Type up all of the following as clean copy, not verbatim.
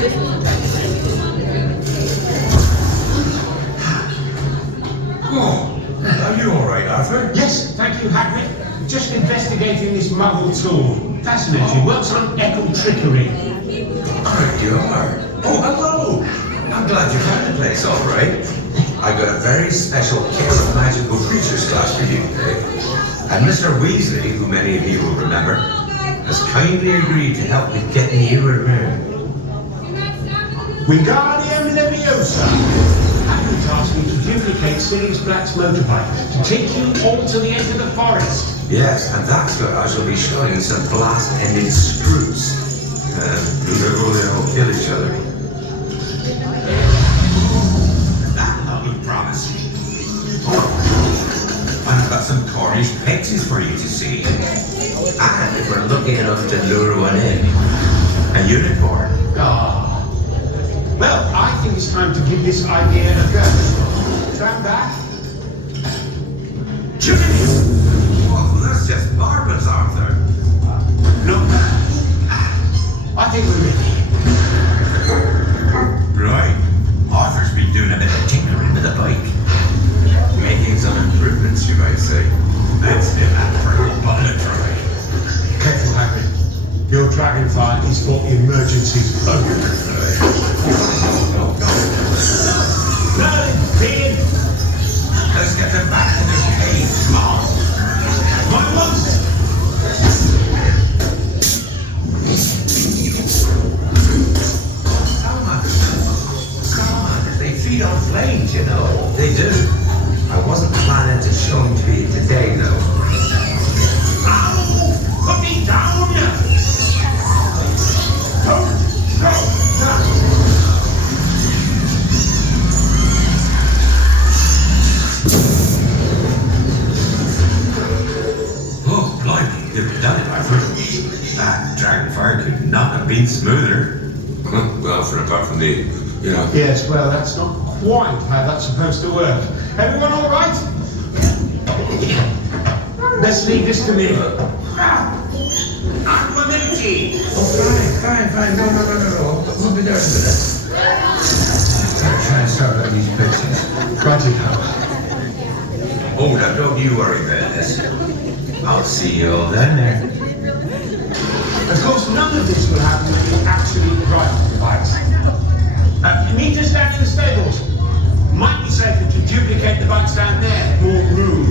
Are you all right, Arthur? Yes, thank you, Hagrid. Just investigating this muggle tool. Fascinating. Works on echo trickery. Right, you are. Oh, hello. I'm glad you found the place all right. I got a very special Care of Magical Creatures class for you today. And Mr. Weasley, who many of you will remember, has kindly agreed to help with getting you around. Wingardium Leviosa. Hagrid asked me to duplicate Sirius Black's motorbike to take you all to the end of the forest. Yes, and that's what I shall be showing some blast-ended screws. They'll kill each other. That'll be promising. And I've got some Cornish pixies for you to see. And if we're lucky enough to lure one in, a unicorn. Ah. Well, I think it's time to give this idea a go. Stand back. Jimmy! Oh, that's just marvelous, Arthur. Look. I think we're ready. Right. Arthur's been doing a bit of tinkering with the bike. Making some improvements, you might say. Let's do that for a bullet try. Careful, Hagrid. Your dragonfly is for emergencies only. Let's get them back to their cage, come on. My monster! Salamanders, they feed on flames, you know. They do. I wasn't planning to show them to you today, though. Ow! Put me down! No! Oh, blimey, you've done it, Arthur. That dragonfire could not have been smoother. Well, apart from the, Yes, well, that's not quite how that's supposed to work. Everyone all right? Let's leave this to me. Aquamility! Oh, fine. No. We'll be there in a minute. Let's try and start out these places. Righty ho. Oh, now don't you worry about this. I'll see you all down there. Of course, none of this will happen when you actually ride the bikes. Meet us down in the stables. Might be safer to duplicate the bikes down there. More room.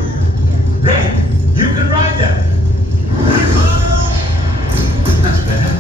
Then, you can ride them. That's better.